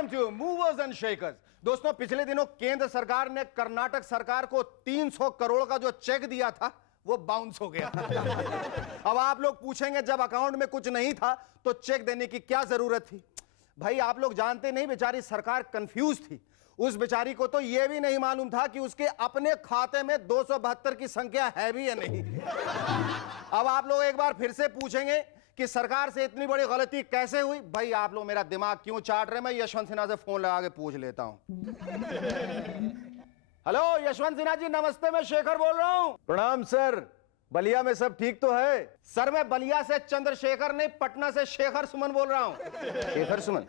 Welcome to movers and shakers. दोस्तों, पिछले दिनों केंद्र सरकार ने कर्नाटक सरकार को 300 करोड़ का जो चेक दिया था वो बाउंस हो गया। अब आप लोग पूछेंगे, जब अकाउंट में कुछ नहीं था तो चेक देने की क्या जरूरत थी? भाई, आप लोग जानते नहीं, बेचारी सरकार कंफ्यूज थी। उस बेचारी को तो यह भी नहीं मालूम था कि उसके अपने खाते में 272 की संख्या है भी या नहीं। अब आप लोग एक बार फिर से पूछेंगे कि सरकार से इतनी बड़ी गलती कैसे हुई? भाई, आप लोग मेरा दिमाग क्यों चाट रहे? मैं यशवंत सिन्हा से फोन लगा के पूछ लेता हूं। हेलो यशवंत सिन्हा जी, नमस्ते। मैं शेखर बोल रहा हूं। प्रणाम सर। बलिया में सब ठीक तो है? सर, मैं बलिया से चंद्रशेखर नहीं, पटना से शेखर सुमन बोल रहा हूं। शेखर सुमन,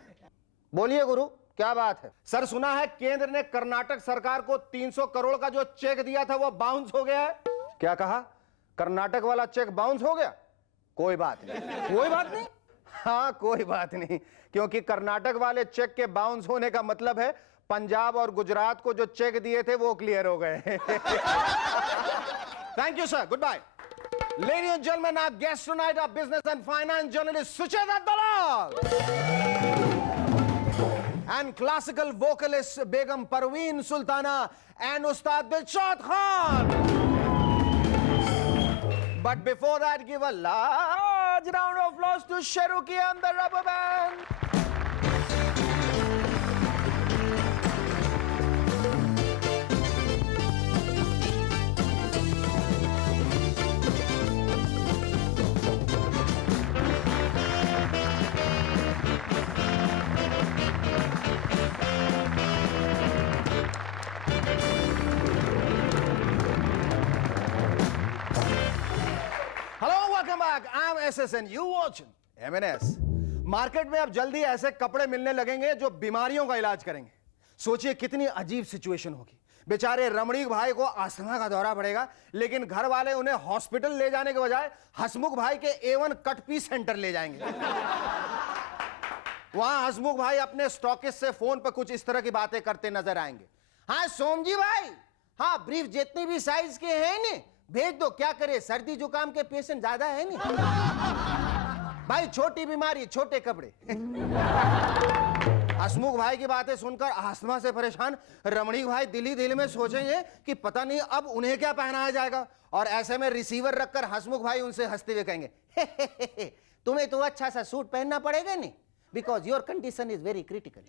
बोलिए गुरु, क्या बात है? सर, सुना है केंद्र ने कर्नाटक सरकार को 300 करोड़ का जो चेक दिया था वो बाउंस हो गया है। क्या कहा? कर्नाटक वाला चेक बाउंस हो गया? कोई बात नहीं, कोई बात नहीं। हाँ, कोई बात नहीं, क्योंकि कर्नाटक वाले चेक के बाउंस होने का मतलब है पंजाब और गुजरात को जो चेक दिए थे वो क्लियर हो गए। Thank you sir, goodbye. Ladies and gentlemen, our guest tonight are business and finance journalist Sucheta Dalal and classical vocalist Begum Parveen Sultana and Ustad Dilshad Khan. But before that, give a large round of applause to Cherokee and the Rubber Band. Welcome back. I'm SSN. You watching MNS. Market में अब जल्दी ऐसे कपड़े मिलने लगेंगे जो बीमारियों का इलाज करेंगे। सोचिए कितनी अजीब सिचुएशन होगी। बेचारे रमणीक भाई को अस्थमा का दौरा पड़ेगा, लेकिन घर वाले उन्हें हॉस्पिटल ले जाने के बजाय हसमुख भाई के A1 कट पीस सेंटर ले जाएंगे। वहां हसमुख भाई अपने स्टॉकिस्ट से फोन पर कुछ इस तरह की बातें करते नजर आएंगे। हाँ सोमजी भाई, हाँ ब्रीफ जितनी भी साइज के हैं ने भेज दो, क्या करे सर्दी जुकाम के पेशेंट ज्यादा है नहीं। भाई छोटी बीमारी छोटे कपड़े। हसमुख भाई की बातें सुनकर अस्थमा से परेशान रमणीक भाई दिल ही दिल में सोचेंगे कि पता नहीं अब उन्हें क्या पहनाया जाएगा, और ऐसे में रिसीवर रखकर हसमुख भाई उनसे हंसते हुए कहेंगे, तुम्हें तो अच्छा सा सूट पहनना पड़ेगा नहीं, because your condition is very critical.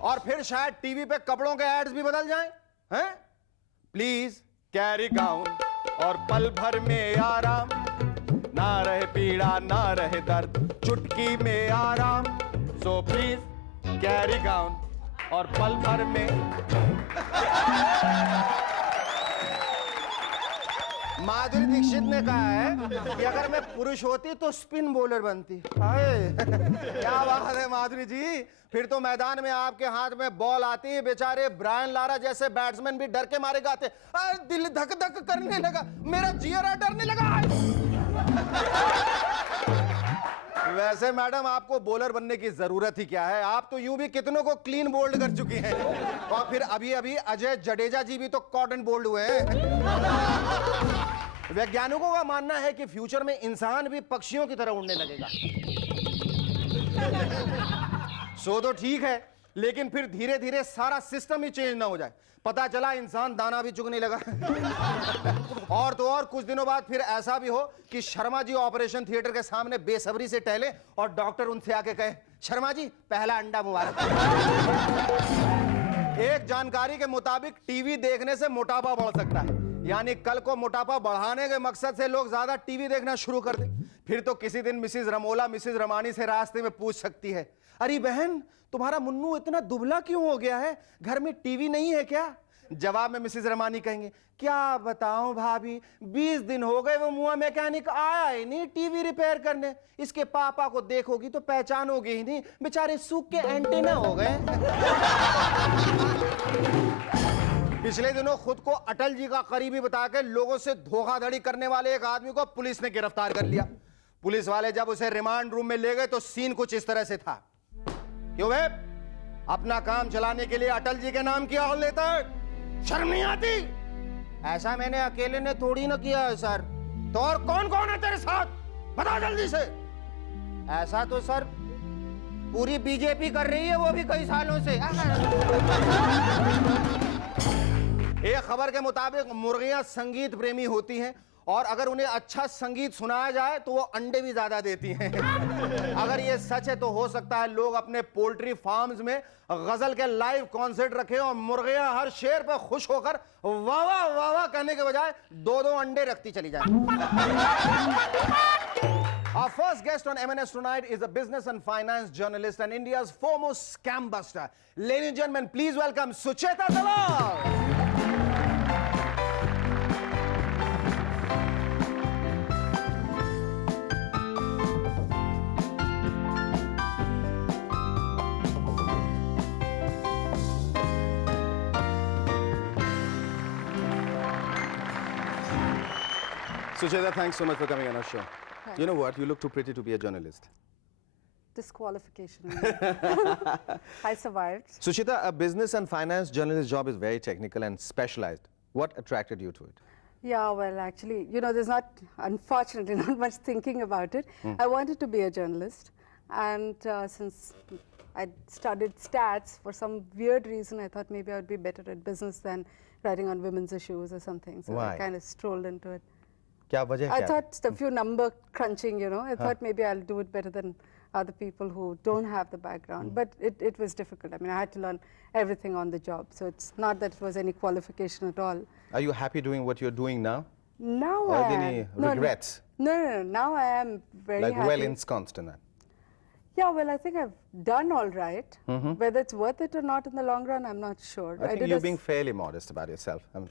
और फिर शायद टीवी पे कपड़ों के एड्स भी बदल जाएं। हैं? प्लीज कैरी गाउन और पल भर में आराम, ना रहे पीड़ा ना रहे दर्द, चुटकी में आराम। सो प्लीज कैरी गाउन और पल भर में। माधुरी दीक्षित ने कहा है कि अगर मैं पुरुष होती तो स्पिन बॉलर बनती। क्या बात है माधुरी जी, फिर तो मैदान में आपके हाथ में बॉल आती, बेचारे ब्रायन लारा जैसे बैट्समैन भी डर के मारे गाते, दिल धक धक करने लगा, मेरा जियरा डरने लगा। वैसे मैडम, आपको बॉलर बनने की जरूरत ही क्या है? आप तो यूं भी कितनों को क्लीन बोल्ड कर चुकी हैं, और फिर अभी अभी अजय जडेजा जी भी तो कॉटन बोल्ड हुए हैं। वैज्ञानिकों का मानना है कि फ्यूचर में इंसान भी पक्षियों की तरह उड़ने लगेगा। सो तो ठीक है, लेकिन फिर धीरे धीरे सारा सिस्टम ही चेंज ना हो जाए। पता चला इंसान दाना भी चुगने लगा। और तो और कुछ दिनों बाद फिर ऐसा भी हो कि शर्मा जी ऑपरेशन थिएटर के सामने बेसब्री से टहले और डॉक्टर उनसे आके कहे, शर्मा जी पहला अंडा मुबारक। एक जानकारी के मुताबिक टीवी देखने से मोटापा बढ़ सकता है, यानी कल को मोटापा बढ़ाने के मकसद से लोग ज्यादा टीवी देखना शुरू कर दें। फिर तो किसी दिन मिसिज रमोला मिसिज रमानी से रास्ते में पूछ सकती है, अरे बहन तुम्हारा मुन्नू इतना दुबला क्यों हो गया है, घर में टीवी नहीं है क्या? जवाब में मिसिज रमानी कहेंगे, क्या बताऊं भाभी, 20 दिन हो गए वो मुआ मैकेनिक आया ही नहीं टीवी रिपेयर करने। इसके पापा को देखोगी तो पहचानोगी ही नहीं, बेचारे सूख के एंटीना हो गए। पिछले दिनों खुद को अटल जी का करीबी बताकर लोगों से धोखाधड़ी करने वाले एक आदमी को पुलिस ने गिरफ्तार कर लिया। पुलिस वाले जब उसे रिमांड रूम में ले गए तो सीन कुछ इस तरह से था। क्यों बे, अपना काम चलाने के लिए अटल जी के नाम की आड़ लेता है, शर्म नहीं आती? ऐसा मैंने अकेले ने थोड़ी ना किया है सर। तो और कौन कौन है तेरे साथ, बता जल्दी से। ऐसा तो सर पूरी बीजेपी कर रही है, वो भी कई सालों से। एक खबर के मुताबिक मुर्गियां संगीत प्रेमी होती हैं और अगर उन्हें अच्छा संगीत सुनाया जाए तो वो अंडे भी ज्यादा देती हैं। अगर ये सच है तो हो सकता है लोग अपने पोल्ट्री फार्म्स में गजल के लाइव कॉन्सर्ट रखें और मुर्गियां हर शेर पर खुश होकर वाह वाह वाह वाह कहने के बजाय 2-2 अंडे रखती चली जाए। Our first guest on MNS tonight is a business and finance journalist and India's foremost scam buster. Ladies and gentlemen, please welcome Sucheta Dalal. Sucheta, thanks so much for coming on our show. Thanks. You know what? You look too pretty to be a journalist. Disqualification. I survived. Sucheta, a business and finance journalist job is very technical and specialized. What attracted you to it? Yeah, well, actually, you know, there's not, unfortunately, not much thinking about it. I wanted to be a journalist. And since I studied stats, for some weird reason, I thought maybe I would be better at business than writing on women's issues or something. So Why? I kind of strolled into it. क्या वजह I क्या thought a few number crunching, you know. I thought maybe I'll do it better than other people who don't have the background. But it was difficult. I mean, I had to learn everything on the job. So it's not that it was any qualification at all. Are you happy doing what you're doing now? Now Or I any am. No, regrets? No. Now I am very Like happy. well ensconced in that? Yeah, well, I think I've done all right. Whether it's worth it or not in the long run, I'm not sure. I think did you're a being fairly modest about yourself. I mean,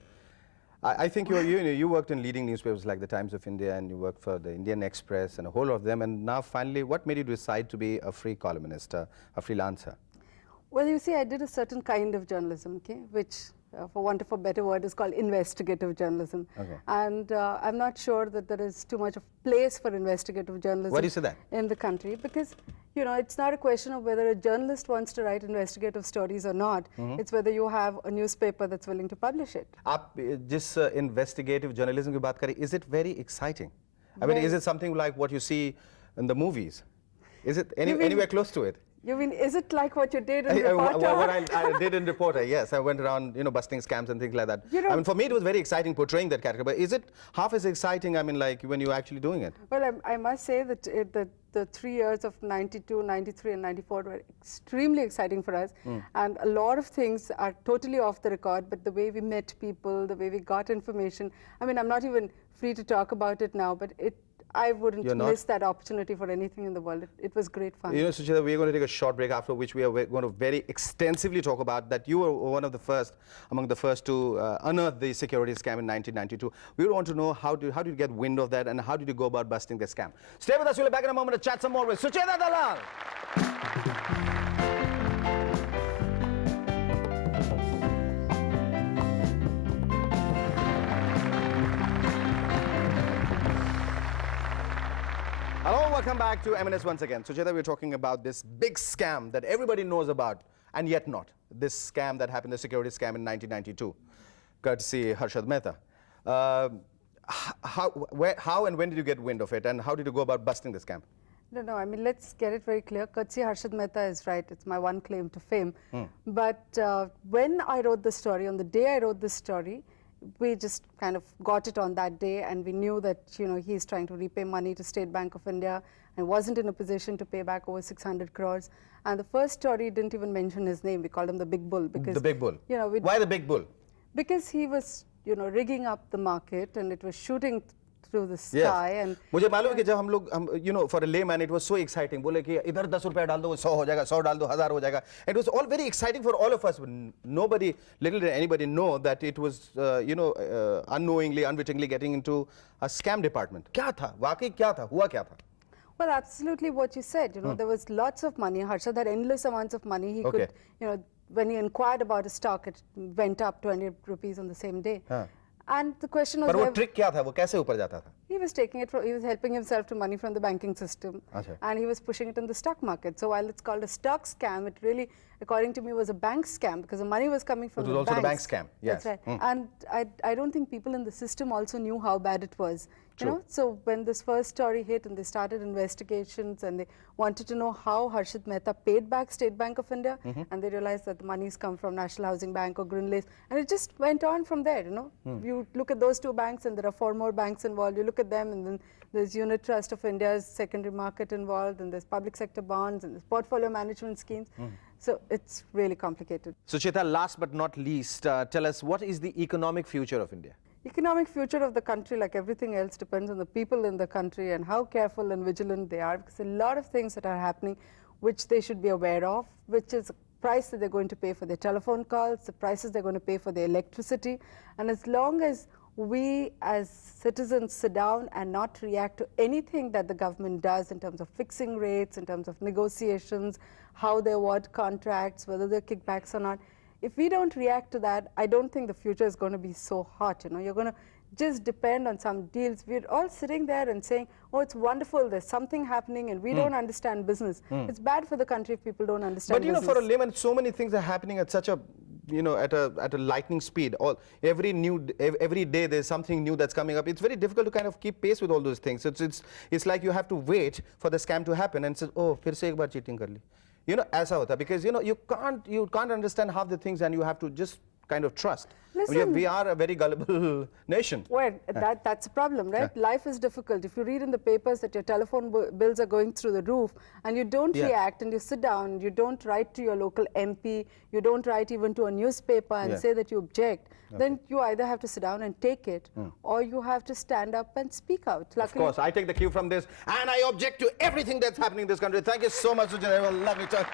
I think you worked in leading newspapers like the Times of India and you worked for the Indian Express and a whole lot of them. And now finally, what made you decide to be a free columnist, a freelancer? Well, you see, I did a certain kind of journalism, okay, which, for want of a better word, is called investigative journalism. Okay. And I'm not sure that there is too much of place for investigative journalism. Why do you say that? In the country, because, you know, it's not a question of whether a journalist wants to write investigative stories or not. It's whether you have a newspaper that's willing to publish it. आप जिस investigative journalism की बात करें, is it very exciting? I mean, is it something like what you see in the movies? Is it anywhere close to it? You mean, is it like what you did in Reporter? What I did in Reporter, yes. I went around, you know, busting scams and things like that. You know, I mean, for me, it was very exciting portraying that character. But is it half as exciting, I mean, like, when you're actually doing it? Well, I must say that the 3 years of 92, 93, and 94 were extremely exciting for us. And a lot of things are totally off the record, but the way we met people, the way we got information, I mean, I'm not even free to talk about it now, but I wouldn't miss that opportunity for anything in the world. It was great fun. You know, Sucheta, we're going to take a short break, after which we are going to very extensively talk about that you were one of the first, among the first to unearth the security scam in 1992. We want to know how did you get wind of that and how did you go about busting the scam? Stay with us, we'll be back in a moment to chat some more with Sucheta Dalal. Hello, welcome back to M&S once again. Sucheta, we're talking about this big scam that everybody knows about and yet not. This scam that happened, the security scam in 1992, courtesy Harshad Mehta. How and when did you get wind of it and how did you go about busting the scam? No, I mean, let's get it very clear. Courtesy Harshad Mehta is right. It's my one claim to fame. But when I wrote the story, on the day I wrote this story, we just kind of got it on that day and we knew that, you know, he's trying to repay money to State Bank of India and wasn't in a position to pay back over 600 crores. And the first story didn't even mention his name. We called him the Big Bull because... The Big Bull. You know, why the Big Bull? Because he was, you know, rigging up the market and it was shooting through the sky. And मुझे मालूम है कि जब हम लोग, you know, for a layman, it was so exciting. बोले कि इधर 10 रुपया डाल दो, 100 हो जाएगा, 100 डाल दो, 1000 हो जाएगा. It was all very exciting for all of us. Nobody, little did anybody know that it was, you know, unknowingly, unwittingly getting into a scam department. क्या था? वाकई क्या था? हुआ क्या था? Well, absolutely what you said. You know, there was lots of money. Harshad had endless amounts of money. He could, you know, when he inquired about a stock, it went up 20 rupees on the same day. And the question was, पर वो trick क्या था? वो कैसे ऊपर जाता था? He was taking it from, he was helping himself to money from the banking system. And he was pushing it in the stock market. So while it's called a stock scam, it really according to me, was a bank scam because the money was coming from It was the also the bank banks. scam, yes. That's right. And I don't think people in the system also knew how bad it was. You know, so when this first story hit and they started investigations and they wanted to know how Harshit Mehta paid back State Bank of India, and they realized that the monies come from National Housing Bank or Greenlace, and it just went on from there. You know, you look at those two banks and there are 4 more banks involved. You look at them and then there's Unit Trust of India's secondary market involved, and there's public sector bonds and there's portfolio management schemes. So it's really complicated. Sucheta, last but not least, tell us, what is the economic future of India? Economic future of the country, like everything else, depends on the people in the country and how careful and vigilant they are, because a lot of things that are happening which they should be aware of, which is the price that they're going to pay for their telephone calls, the prices they're going to pay for their electricity. And as long as we as citizens sit down and not react to anything that the government does in terms of fixing rates, in terms of negotiations, how they award contracts, whether they're kickbacks or not, if we don't react to that, I don't think the future is going to be so hot. You know, you're going to just depend on some deals. We're all sitting there and saying, oh, it's wonderful, there's something happening, and we don't understand business. It's bad for the country if people don't understand But you know, business. for a layman, so many things are happening at such a, you know, at a lightning speed. Every day there's something new that's coming up. It's very difficult to kind of keep pace with all those things. It's like you have to wait for the scam to happen and say, oh, फिर से एक बार cheating कर ली. You know, ऐसा होता है, because you know you can't understand half the things and you have to just kind of trust. Listen. We are a very gullible nation. Well, that's a problem, right? Life is difficult. If you read in the papers that your telephone bills are going through the roof and you don't react and you sit down, you don't write to your local MP, you don't write even to a newspaper and say that you object, then you either have to sit down and take it or you have to stand up and speak out. Of course, I take the cue from this and I object to everything that's happening in this country. Thank you so much, Sucheta. Have a lovely time.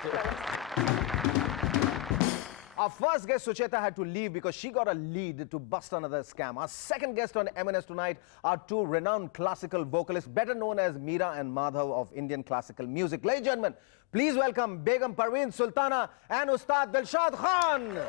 Our first guest, Sucheta, had to leave because she got a lead to bust another scam. Our second guest on M&S tonight are 2 renowned classical vocalists, better known as Meera and Madhav of Indian classical music. Ladies and gentlemen, please welcome Begum Parveen Sultana and Ustad Dilshad Khan.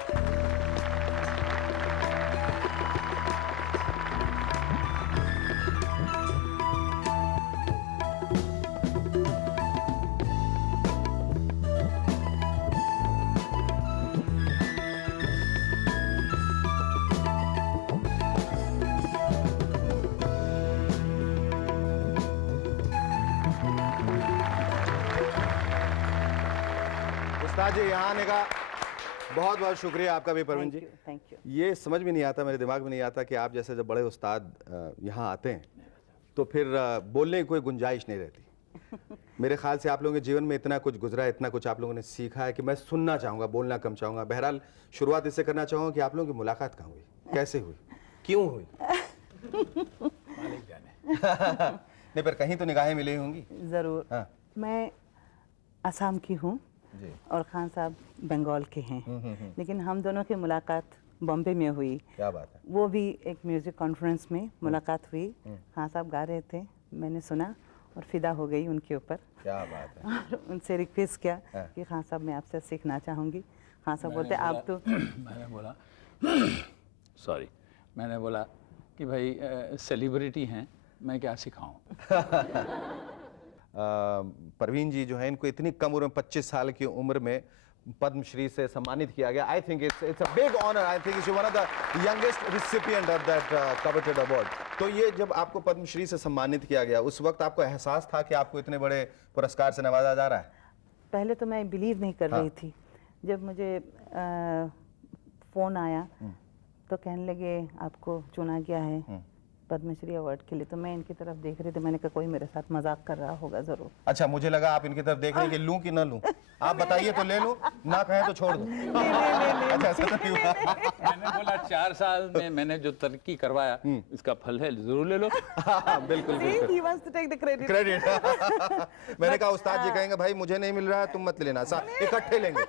उस्ताद जी, यहाँ आने का बहुत बहुत शुक्रिया आपका भी, Parveen ji. Thank you. ये समझ में नहीं आता, मेरे दिमाग में नहीं आता कि आप जैसे जब बड़े उस्ताद यहाँ आते हैं तो फिर बोलने की कोई गुंजाइश नहीं रहती। मेरे ख्याल से आप लोगों के जीवन में इतना कुछ गुजरा है, इतना कुछ आप लोगों ने सीखा है कि मैं सुनना चाहूँगा, बोलना कम चाहूँगा। बहरहाल शुरुआत इससे करना चाहूँगा कि आप लोगों की मुलाकात कहाँ हुई, कैसे हुई, क्यों हुई? नहीं, पर कहीं तो निगाहें मिली होंगी। ज़रूर। हाँ। मैं असम की हूँ और खान साहब बंगाल के हैं, लेकिन हम दोनों की मुलाकात बॉम्बे में हुई। क्या बात है। वो भी एक म्यूज़िक कॉन्फ्रेंस में मुलाकात हुई। खान साहब गा रहे थे, मैंने सुना और फिदा हो गई उनके ऊपर। क्या बात है। और उनसे रिक्वेस्ट किया कि खान साहब मैं आपसे सीखना चाहूँगी। खान साहब बोलते आप तो मैंने बोला कि भाई सेलिब्रिटी हैं, मैं क्या सिखाऊं। परवीन जी जो है, इनको इतनी कम उम्र में 25 साल की उम्र में पद्मश्री से सम्मानित किया गया। I think it's a big honour. I think is one of the youngest recipient of that coveted award. तो ये जब आपको पद्मश्री से सम्मानित किया गया, उस वक्त आपको एहसास था कि आपको इतने बड़े पुरस्कार से नवाजा जा रहा है? पहले तो मैं बिलीव नहीं कर रही थी। जब मुझे फ़ोन आया तो कहने लगे आपको चुना गया है पद्मश्री अवार्ड के लिए, तो मैं इनकी तरफ देख रही थी। मैंने कहा कोई मेरे साथ मजाक कर रहा होगा ज़रूर। अच्छा, मुझे लगा आप इनकी तरफ देख रहे हैं कि लूं कि ना लूं। आप बताइए तो ले लूं, ना कहें तो छोड़ दो। अच्छा, ऐसा तो नहीं हुआ। मैंने बोला 4 साल में मैंने जो तरक्की करवाया इसका फल है, जरूर ले लो। बिल्कुल बिल्कुल। He wants to take the credit. Credit. मैंने कहा उस्ताद जी कहेंगे भाई मुझे नहीं मिल रहा है, तुम मत लेना, इकट्ठे लेंगे।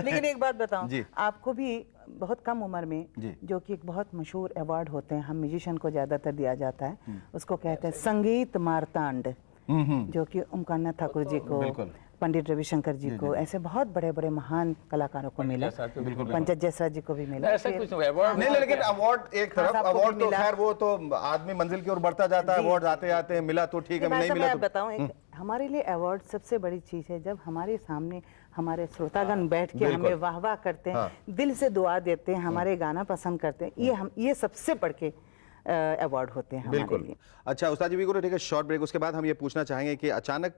लेकिन एक बात बताऊं, जी। आपको भी बहुत कम उम्र में, जो कि एक बहुत मशहूर अवार्ड होते हैं, हम म्यूजिशियन को ज़्यादातर दिया जाता है, उसको कहते हैं संगीत मार्तांड, जो कि ओमकाना ठाकुर जी को, पंडित रविशंकर जी को, ऐसे बहुत बड़े बड़े महान कलाकारों को मिला। पंचत जयसराज जी को भी मिला। ऐसा कुछ अवार्ड नहीं, लेकिन अवार्ड एक तरफ, अवार्ड तो खैर वो तो आदमी मंजिल की ओर बढ़ता जाता है। अवार्ड आते आते मिला तो ठीक है, नहीं मिला तो। बताऊं, हमारे लिए अवार्ड सबसे बड़ी चीज़ है जब हमारे सामने हमारे श्रोतागण बैठ के हमें वाह वाह करते हैं, दिल से दुआ देते हैं, हमारे गाना पसंद करते हैं, ये सबसे बढ़ के अवार्ड होते हैं हमारे लिए। अच्छा उस्ताद ji, we gonna take a short break. उसके बाद हम ये पूछना चाहेंगे कि अचानक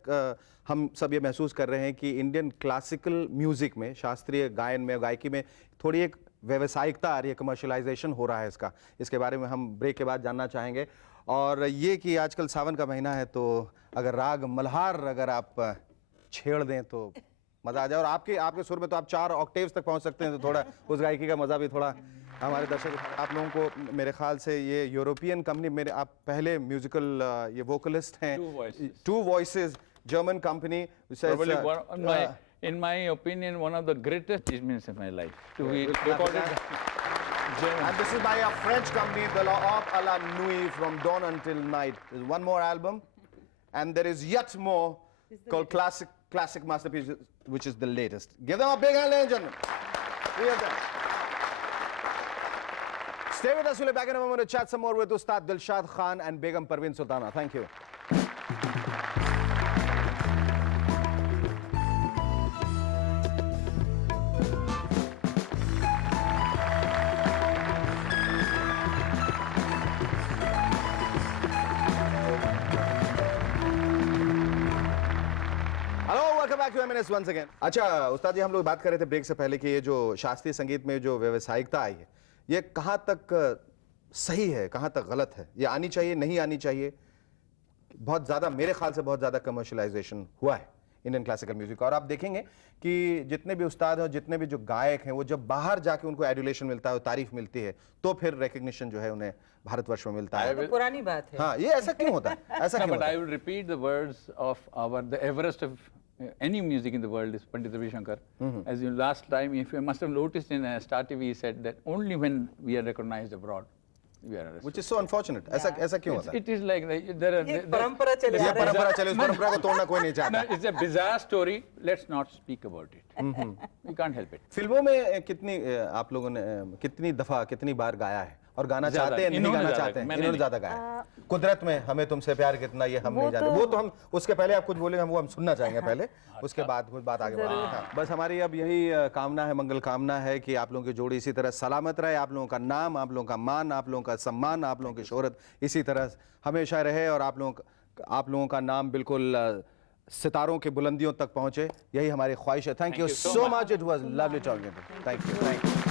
हम सब ये महसूस कर रहे हैं कि इंडियन क्लासिकल म्यूजिक में, शास्त्रीय गायन में, गायकी में थोड़ी एक व्यावसायिकता आ रही है, कमर्शलाइजेशन हो रहा है इसका। इसके बारे में हम ब्रेक के बाद जानना चाहेंगे। और ये कि आजकल सावन का महीना है, तो अगर राग मल्हार अगर आप छेड़ दें तो मज़ा आ जाए। और आपके सुर में तो आप 4 ऑक्टेव्स तक पहुंच सकते हैं, तो थोड़ा उस गायकी का मज़ा भी थोड़ा हमारे दर्शक। आप लोगों को मेरे ख्याल से ये यूरोपियन कंपनी, आप पहले म्यूजिकल ये वोकलिस्ट हैं, two voices, German company, in my opinion, one of the greatest achievements in my life to be recorded. And this is by a French company, de l'Europe à la nuit, from dawn until night. There's one more album, and there is yet more called Classic Masterpiece, which is the latest. Give them a big hand, ladies and gentlemen. Here's them. Stay with us. We'll be back in a moment to chat some more with Ustad Dilshad Khan and Begum Parveen Sultana. Thank you. Back to M&S once again. अच्छा उस्ताद जी, हम लोग बात कर रहे थे break से पहले कि ये जो शास्त्रीय संगीत में जो व्यावसायिकता आई है, ये कहाँ तक सही है, कहाँ तक गलत है, ये आनी चाहिए, नहीं आनी चाहिए? बहुत ज़्यादा, मेरे ख्याल से बहुत ज़्यादा कमर्शलाइजेशन हुआ है इंडियन क्लासिकल म्यूजिक। और आप देखेंगे कि जितने भी उस्ताद हैं और जितने भी जो गायक हैं, वो जब बाहर जाके उनको एडुलेशन मिलता है, तारीफ मिलती है, तो फिर रिकग्निशन जो है उन्हें भारतवर्ष में मिलता है। तो पुरानी बात है। हाँ, ये ऐसा क्यों होता है? ऐसा क्यों But होता I है? will repeat the words of the Everest of any music in the world is Pandit Ravi Shankar. As you last time, if you must have noticed in Star TV, he said that only when we are recognized abroad, we are arrested. Which is so unfortunate. ऐसा क्यों होता है? It is like there are. ये परंपरा चली आ ये रही है। परंपरा चले, उस परंपरा को तोड़ना कोई नहीं No, चाहता। it's a bizarre story. Let's not speak about it. We can't help it. फिल्मों में कितनी आप लोगों ने कितनी दफा, कितनी बार गाया है और गाना ज्यादा। चाहते हैं, नहीं इन्होंने गाना ज्यादा, चाहते हैं? मैंने इन्होंने नहीं। ज्यादा गाया है। कुदरत में हमें तुमसे प्यार कितना, ये हम नहीं जानते। वो तो हम उसके पहले आप कुछ बोलेंगे, वो हम सुनना चाहेंगे पहले, उसके बाद कुछ बात आगे बढ़ेगी। हाँ, बस हमारी अब यही कामना है, मंगल कामना है कि आप लोगों की जोड़ी इसी तरह सलामत रहे, आप लोगों का नाम, आप लोगों का मान, आप लोगों का सम्मान, आप लोगों की शोहरत इसी तरह हमेशा रहे, और आप लोगों का नाम बिल्कुल सितारों की बुलंदियों तक पहुंचे, यही हमारी ख्वाहिश है। Thank you so much. It was lovely talking to you. Thank you.